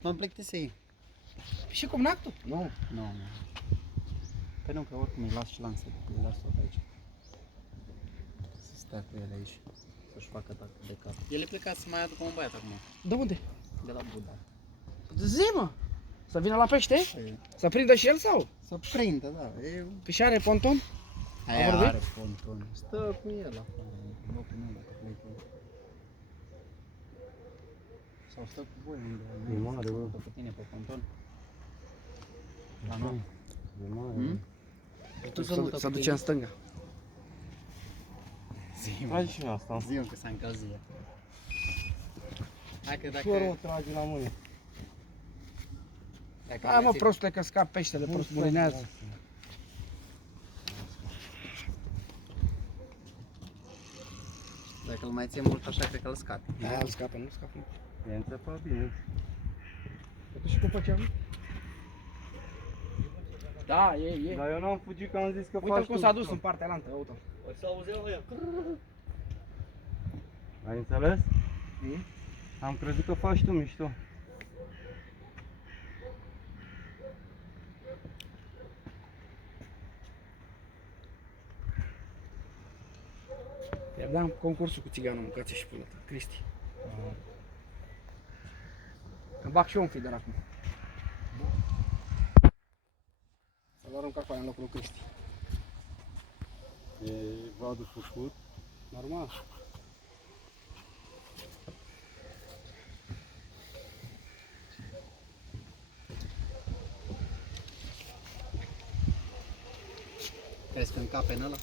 M-am plictisit. Și cum nactul? Nu. Nu. Păi nu, că oricum îi las și lansă, îi las tot aici. Să stea cu ele aici, să-și facă tacă de cap. El e plecat să mai aducă un băiat acum, De unde? de la Buda. Zi, mă! Să vină la pește? Păi, Să prindă și el sau? să prindă, da. E... Păi și are ponton? Aia vorbit? are ponton. Stă cu el acolo, în locul meu, dacă plec eu. Sau stă cu voi unde E mare, bă. stă cu tine pe ponton. La noi. E mare. Hmm? Tu Să duce în stânga. Zi-mă. Tragi și asta. Zi-mă că s-a încălzit. Hai că Și o dacă... tragi la mână. Hai mă prostule că scap peștele, prost murinează. Dacă îl mai ții mult așa, cred că îl scapi. Da, îl scapă, nu scapă. E înțepat bine. Tu și cu făceam? Da, e. Dar eu n-am fugit că am zis că Uite-l faci cum tu. s-a dus în partea alantă, uite-l. O să auzeau ăia. Ai înțeles? Mm? Am crezut că faci tu mișto. Pierdeam concursul cu țiganul, mâncați și pula ta, Cristi. Îmi bag și eu un feeder acum. Să-l arunc acolo în locul lui Cristi. E vadul făcut. Normal. Crezi că încape în ăla?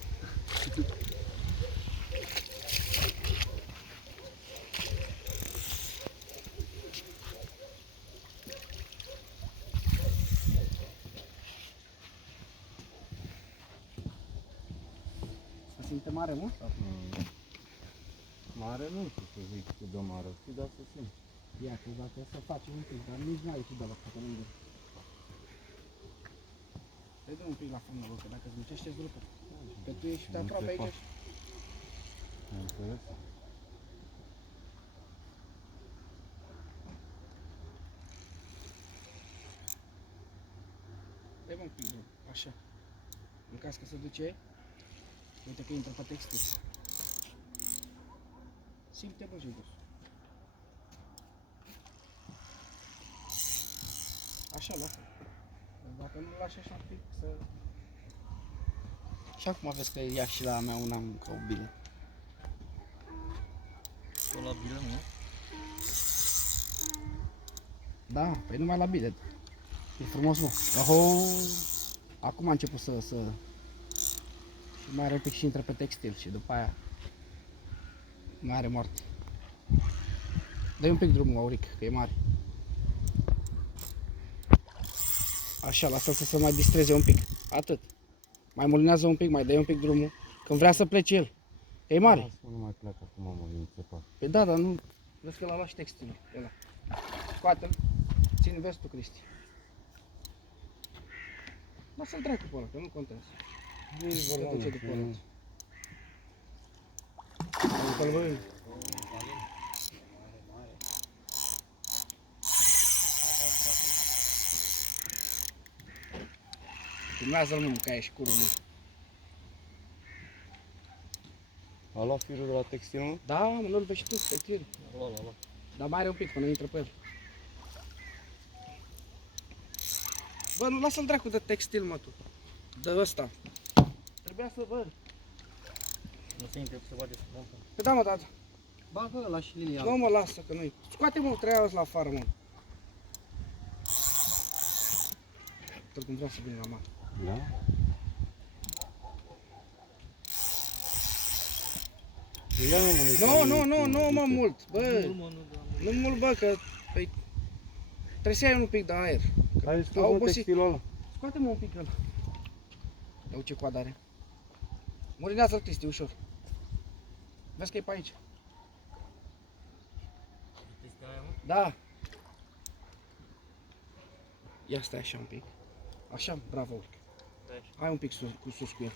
Se simte mare, mă? Mare nu știu să zic cât de mare, știi, dar să simt. Ia că dacă să faci un pic, dar nici n-ai ieșit de la făcă lângă. Vede un pic la fundul, că dacă îți ducește zrupă. Că tu ești de aproape aici. Ai înțeles? Dă-i un pic, așa. În caz că se duce, uite că intră pe textil. Simte, bă, jos. Așa, lasă. Dacă nu-l lași așa un pic, să... Și acum vezi că ia și la mea un am ca o bine. Tot la bilă, nu? Da, păi numai la bilet. E frumos, mă. Oho! Acum a început să... Și mai are un pic și intră pe textil și după aia mai are moarte. Dă-i un pic drumul, Auric, că e mare. Așa, lasă-l să se mai distreze un pic. Atât. Mai molinează un pic, mai dă-i un pic drumul. Când vrea să plece el. Că e mare. Lasă, nu mai pleacă acum, mă, e înțepat. Păi da, dar nu... Vezi că l-a luat și textilul ăla. Scoate-l. Ține vestul, Cristi. Lasă-l dracu pe ăla, că nu contează. Se duce după ăla. Uite-l, băi. Filmează-l, mă, că și curul lui. A luat firul de la textil, mă? Da, mă, nu-l vezi și tu, pe tir. La. Dar mai are un pic până intră pe el. Bă, nu lasă-l dracu de textil, mă, tu. De ăsta. Trebuia să văd. Nu se intre să bage să pompă. Păi da, mă, da. Bagă ăla și linia. Nu, mă, lasă, că nu-i. Scoate, mă, treia ăsta la afară, mă. Tot cum vreau să vin la mare. Da? Ia Nu, mă, mult. Bă, Nu, mă, nu, da. nu mult, bă, că... Păi, trebuie să ai un pic de aer. Hai Au scos, mă, obosit. textilul ăla. Scoate-mă un pic ăla. Ia ce coadă are. Murinează-l, Cristi, ușor. Vezi că e pe aici. Este aia, mă? Da. Ia stai așa un pic. Așa, bravo, urc. Da, aici. Hai un pic sus cu el.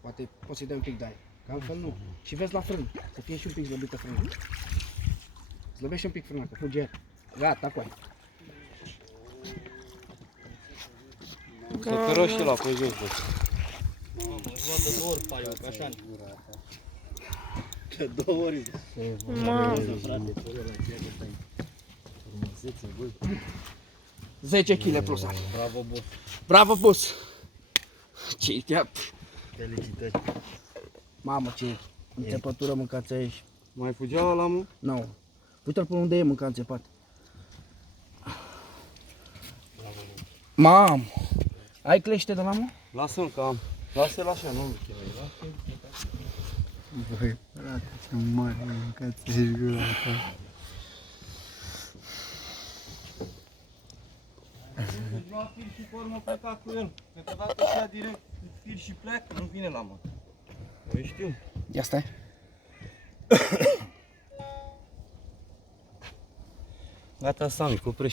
Poate poți să-i dai un pic de aer. Că altfel nu. Și vezi la frân. Să fie și un pic slăbită frâna. Slăbește un pic frâna, că fuge el. Gata, cu aia. Socără și la pe jos, bă. Mamă, îți lua de 2 ori pariu, că așa. De 2 ori. Mamă. Frate, pe ăla, ce că stai. Frumusețe, băi. 10 kg plus are. Bravo, boss. Bravo, boss! Ce te Felicitări. Mamă, ce înțepătură mâncați aici. Mai fugea ăla, mă? Nu. Uite-l pe unde e mâncat înțepat. Mamă! Ai clește de la mă? Lasă-l că am. Lasă-l așa, nu-l Băi, frate, ce mare mâncați aici gura ta. Își lua fir și pe urmă pleca cu el. Că dacă își ia direct fir și pleacă, nu vine la mă. Noi știu. Ia stai. Gata, Sami, cu